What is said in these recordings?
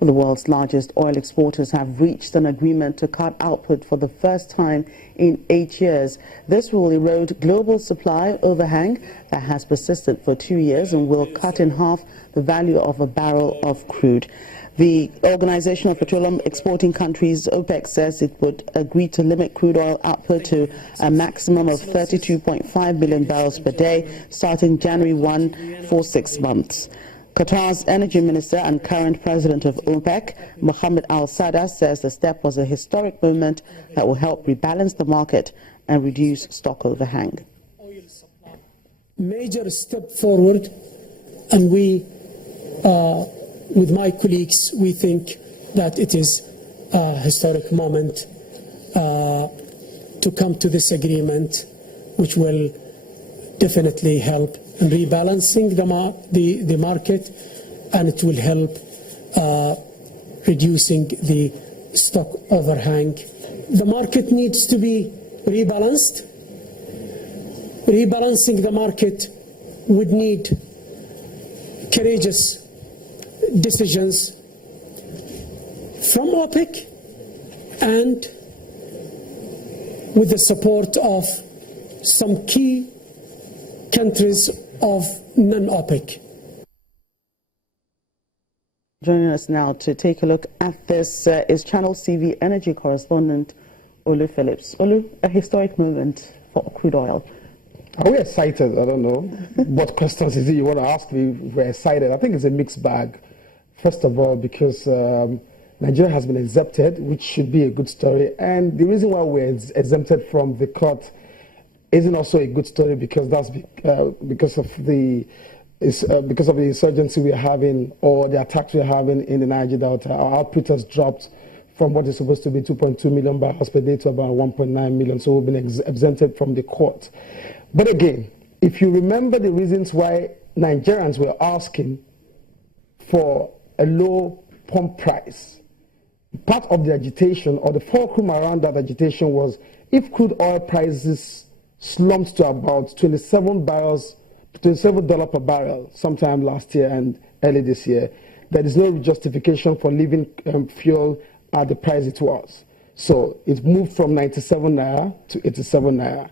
The world's largest oil exporters have reached an agreement to cut output for the first time in 8 years. This will erode global supply overhang that has persisted for 2 years and will cut in half the value of a barrel of crude. The Organization of Petroleum Exporting Countries, OPEC, says it would agree to limit crude oil output to a maximum of 32.5 million barrels per day, starting January 1 for 6 months. Qatar's energy minister and current president of OPEC, Mohammed Al-Sadar, says the step was a historic moment that will help rebalance the market and reduce stock overhang. Major step forward, and we with my colleagues, we think that it is a historic moment to come to this agreement, which will definitely help in rebalancing the market, and it will help reducing the stock overhang. The market needs to be rebalanced. Rebalancing the market would need courageous decisions from OPEC and with the support of some key countries of non-OPEC. Joining us now to take a look at this is Channel TV energy correspondent Olu Phillips. Olu, a historic moment for crude oil. Are we excited? I don't know. What questions is it you want to ask me? We're excited. I think it's a mixed bag. First of all, because Nigeria has been exempted, which should be a good story. And the reason why we're exempted from the cut isn't also a good story, because that's because of the insurgency we're having, or the attacks we're having in the Niger Delta. Our output has dropped from what is supposed to be 2.2 million barrels per day to about 1.9 million. So we've been exempted from the cut. But again, if you remember the reasons why Nigerians were asking for a low pump price, part of the agitation, or the fulcrum around that agitation, was if crude oil prices slumped to about $27 per barrel sometime last year and early this year, there is no justification for leaving fuel at the price it was. So it moved from 97 naira to 87 naira.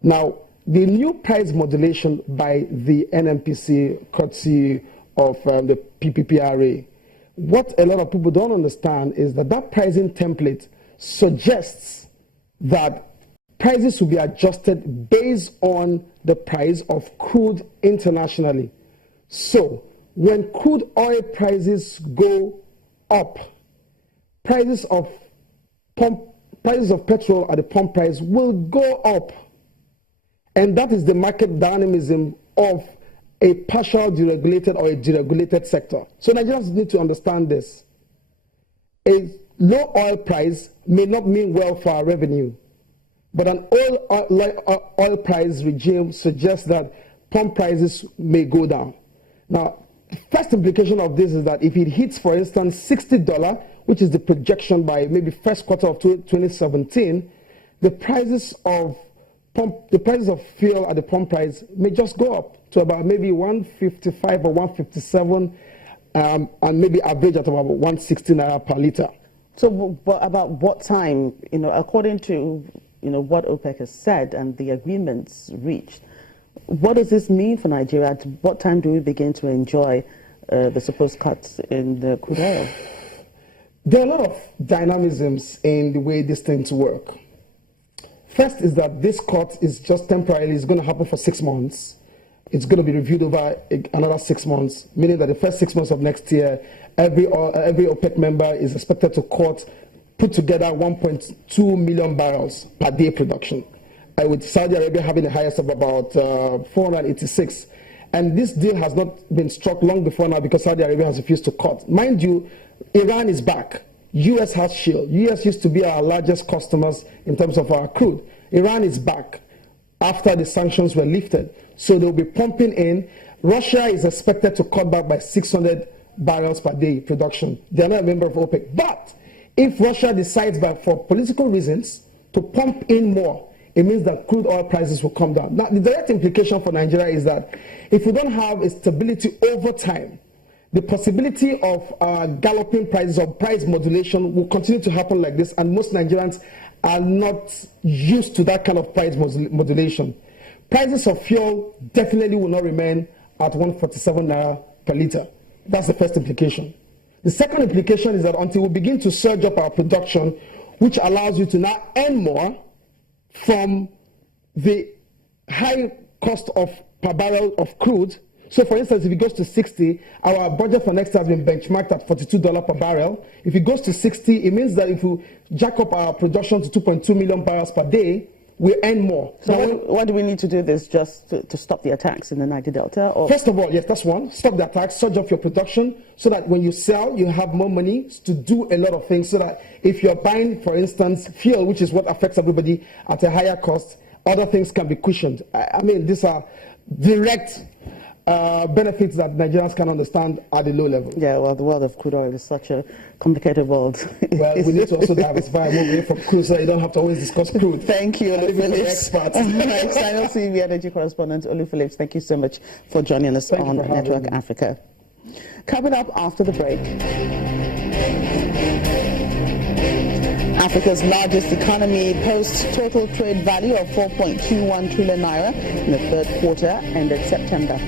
Now, the new price modulation by the NNPC, courtesy of the PPPRA, what a lot of people don't understand is that that pricing template suggests that prices will be adjusted based on the price of crude internationally. So when crude oil prices go up, prices of petrol at the pump price will go up. And that is the market dynamism of a partial deregulated or a deregulated sector. So Nigerians need to understand this. A low oil price may not mean well for our revenue, but an oil price regime suggests that pump prices may go down. Now, the first implication of this is that if it hits, for instance, $60, which is the projection by maybe first quarter of 2017, the prices of fuel at the pump price may just go up to about maybe 155 or 157, and maybe average at about 160 naira per liter. So, about what time, according to what OPEC has said and the agreements reached, what does this mean for Nigeria? At what time do we begin to enjoy the supposed cuts in the crude oil? There are a lot of dynamisms in the way these things work. First is that this cut is just temporarily. It's going to happen for 6 months. It's going to be reviewed over another 6 months, meaning that the first 6 months of next year, every OPEC member is expected to put together 1.2 million barrels per day production, with Saudi Arabia having the highest of about 486. And this deal has not been struck long before now, because Saudi Arabia has refused to cut. Mind you, Iran is back. U.S. has shield. U.S. used to be our largest customers in terms of our crude. Iran is back after the sanctions were lifted. So they'll be pumping in. Russia is expected to cut back by 600 barrels per day production. They're not a member of OPEC. But if Russia decides for political reasons to pump in more, it means that crude oil prices will come down. Now, the direct implication for Nigeria is that if we don't have a stability over time, the possibility of galloping prices or price modulation will continue to happen like this, and most Nigerians are not used to that kind of price modulation. Prices of fuel definitely will not remain at 147 naira per litre. That's the first implication. The second implication is that until we begin to surge up our production, which allows you to now earn more from the high cost of per barrel of crude. So for instance, if it goes to 60, our budget for next year has been benchmarked at $42 per barrel. If it goes to 60, it means that if we jack up our production to 2.2 million barrels per day, we earn more. So what do we need to do this just to stop the attacks in the Niger Delta? Or? First of all, yes, that's one. Stop the attacks, surge up your production so that when you sell, you have more money to do a lot of things, so that if you're buying, for instance, fuel, which is what affects everybody at a higher cost, other things can be cushioned. I mean, these are direct benefits that Nigerians can understand at the low level. Yeah, well, the world of crude oil is such a complicated world. Well, we need to also diversify away from crude, so you don't have to always discuss crude. Thank you, Olu Phillips. Experts. TV energy correspondent Olu Phillips, thank you so much for joining us on Network Africa. Coming up after the break. Africa's largest economy posts total trade value of 4.21 trillion naira in the third quarter ended September.